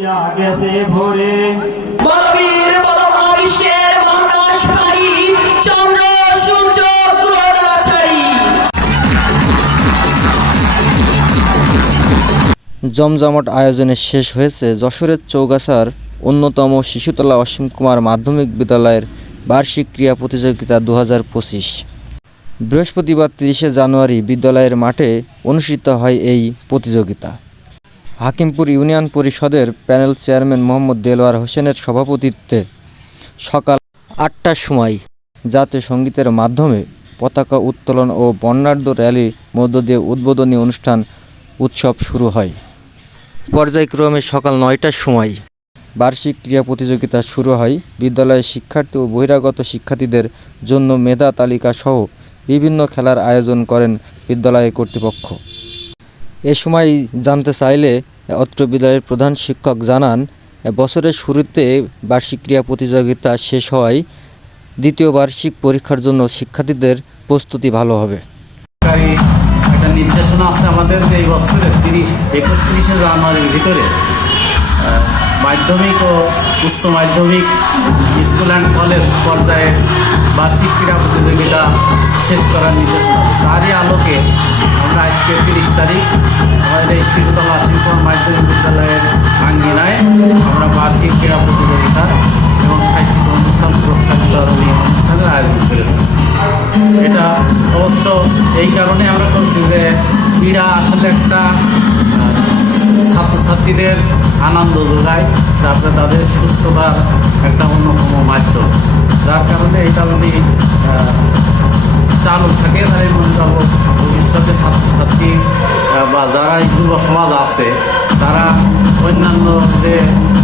দিয়া গেছে ভোরে। বলবীর বলমহেশের মহাকাশ পারি চন্দ্র সূর্য গ্রহণাচারী জমজমাট আয়োজনে শেষ হয়েছে যশোরের চৌগাছার অন্যতম শিশুতলা অসীম কুমার মাধ্যমিক বিদ্যালয়ের বার্ষিক ক্রীড়া প্রতিযোগিতা দু হাজার পঁচিশ। বৃহস্পতিবার তিরিশে জানুয়ারি বিদ্যালয়ের মাঠে অনুষ্ঠিত হয় এই প্রতিযোগিতা। হাকিমপুর ইউনিয়ন পরিষদের প্যানেল চেয়ারম্যান মোহাম্মদ দেলোয়ার হোসেনের সভাপতিত্বে সকাল আটটার সময় জাতীয় সঙ্গীতের মাধ্যমে পতাকা উত্তোলন ও বর্ণাঢ্য র্যালির মধ্য দিয়ে উদ্বোধনী অনুষ্ঠান, উৎসব শুরু হয়। পর্যায়ক্রমে সকাল নয়টার সময় বার্ষিক ক্রীড়া প্রতিযোগিতা শুরু হয়। বিদ্যালয়ের শিক্ষার্থী ও বহিরাগত শিক্ষার্থীদের জন্য মেধা তালিকা সহ বিভিন্ন খেলার আয়োজন করেন বিদ্যালয় কর্তৃপক্ষ। এ সময় জানতে চাইলে অত্র বিদ্যালয়ের প্রধান শিক্ষক জানান বছরের শুরুতে বার্ষিক ক্রীড়া প্রতিযোগিতা শেষ হয় দ্বিতীয় বার্ষিক পরীক্ষার জন্য শিক্ষার্থীদের প্রস্তুতি ভালো হবে। একটা নির্দেশনা আছে আমাদের এই বছরের তিরিশ, একত্রিশে জানুয়ারির ভিতরে মাধ্যমিক ও উচ্চ মাধ্যমিক স্কুল অ্যান্ড কলেজ পর্যায়ে বার্ষিক ক্রীড়া প্রতিযোগিতা শেষ করার নির্দেশনা তারই আলোকে আমরা আজকে তিরিশ তারিখ, আমাদের এই শিশুতলা শিল্পন মাধ্যমিক বিদ্যালয়ের আঙ্গিনায় আমরা বার্ষিক ক্রীড়া প্রতিযোগিতা এবং সাহিত্যিক অনুষ্ঠান, পুরস্কার বিতরণী অনুষ্ঠানের আয়োজন করেছি। এটা অবশ্য এই কারণে আমরা করছি যে ক্রীড়া আসলে একটা ছাত্রছাত্রীদের আনন্দ যোগায়, তারপরে তাদের সুস্থতার একটা অন্যতম মাধ্যম। যার কারণে এটা যদি চালু থাকে তাহলে মনে করব ভবিষ্যতে ছাত্রছাত্রী বা যারা যুব সমাজ আছে, তারা অন্যান্য যে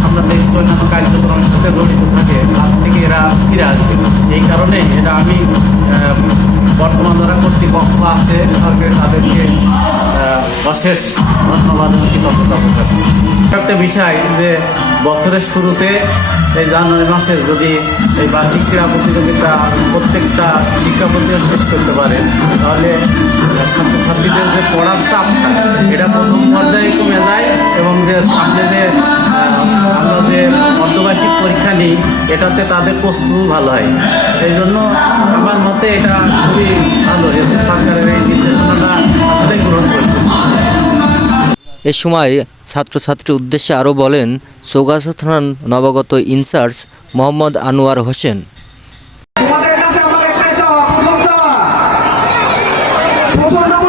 আমরা দেখছি অন্যান্য কার্যক্রমের সাথে জড়িত থাকে, তার থেকে এরা ফিরে আসবে। এই কারণে এটা আমি বর্তমান যারা কর্তৃপক্ষ আছে সরকার তাদেরকে অশেষ ধন্যবাদ কৃতজ্ঞতা প্রকাশ। একটা বিষয় যে বছরের শুরুতে এই জানুয়ারি মাসে যদি এই বার্ষিক ক্রীড়া প্রতিযোগিতা প্রত্যেকটা শিক্ষা প্রতিযোগিতা শেষ করতে পারে, তাহলে ছাত্রীদের যে পড়ার চাপ এটা প্রথম পর্যায়ে কমে যায় এবং যে সামনে যে আমরা যে অর্ধবার্ষিক পরীক্ষা নিই এটাতে তাদের প্রস্তুতি ভালো হয়। এই জন্য আমার মতে এটা খুবই ভালো সরকারের এই নির্দেশনাটা আসলে গ্রহণ করবে এ সময় ছাত্রছাত্রী উদ্দেশ্যে আরও বলেন চৌগাছা নবগত ইনচার্জ মোহাম্মদ আনোয়ার হোসেন। প্রথম